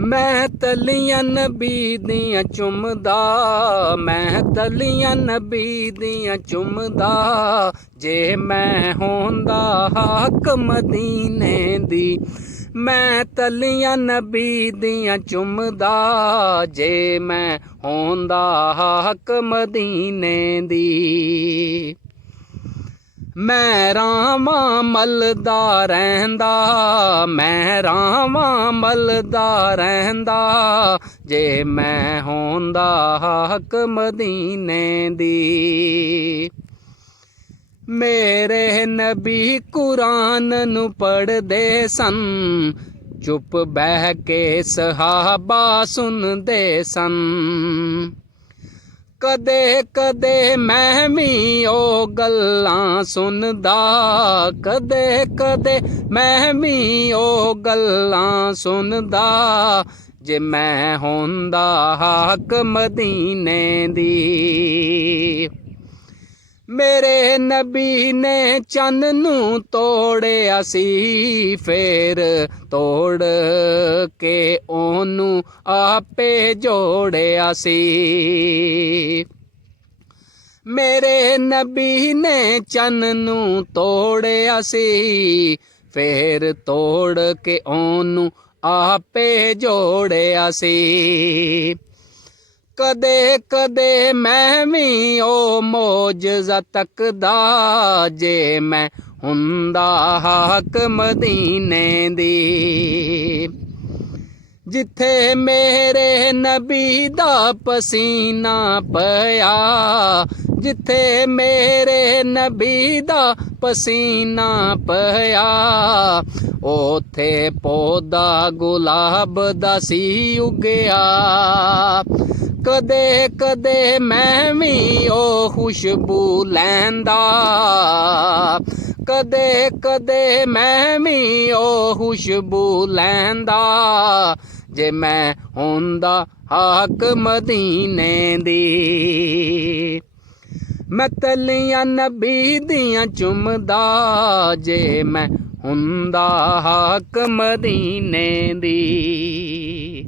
मैं तलियां नबी दियां चुमदा, मैं तलियां नबी दियां चुमदा, जे मैं होंदा हाक मदीने दी। मैं तलियां नबी दियां चुमदा, जे मैं होंदा हाक मदीने दी। मैं रावां मलदा रहिंदा, मैं रावां मलदा रहिंदा, जे मैं होंदा हक मदीने दी। मेरे नबी कुरान नू पढ़दे सन, चुप बह के सहाबा सुनदे सन। कदे कदे मैं भी ओ गल्लां सुनदा, कदे कदे मैं भी ओ गल्लां सुनदा, जे मैं होंदा हाक मदीने दी। मेरे नबी ने चन्न नू तोड़िया सी, फेर तोड़ के ओनू आपे जोड़िया सी। मेरे नबी ने चन्न नू तोड़िया सी, फेर तोड़ के ओनू आपे जोड़िया सी। कदे कदे मैं भी ओ मौजज़ा तकदा, जे मैं हुंदा हाक मदीने दी। जिथे मेरे नबी दा पसीना पया, जिथे मेरे नबी दा पसीना पया, ओथे पौधा गुलाब दा सी उगया। कदे कदे मैं भी ओ खुशबू लैंदा, कदे कदे मैं भी ओ खुशबू लैंदा, जे मैं होंदा हाक मदीने दी। मैं तलियां नबी दियां चुमदा, जे मैं हुंदा हाक मदीने दी।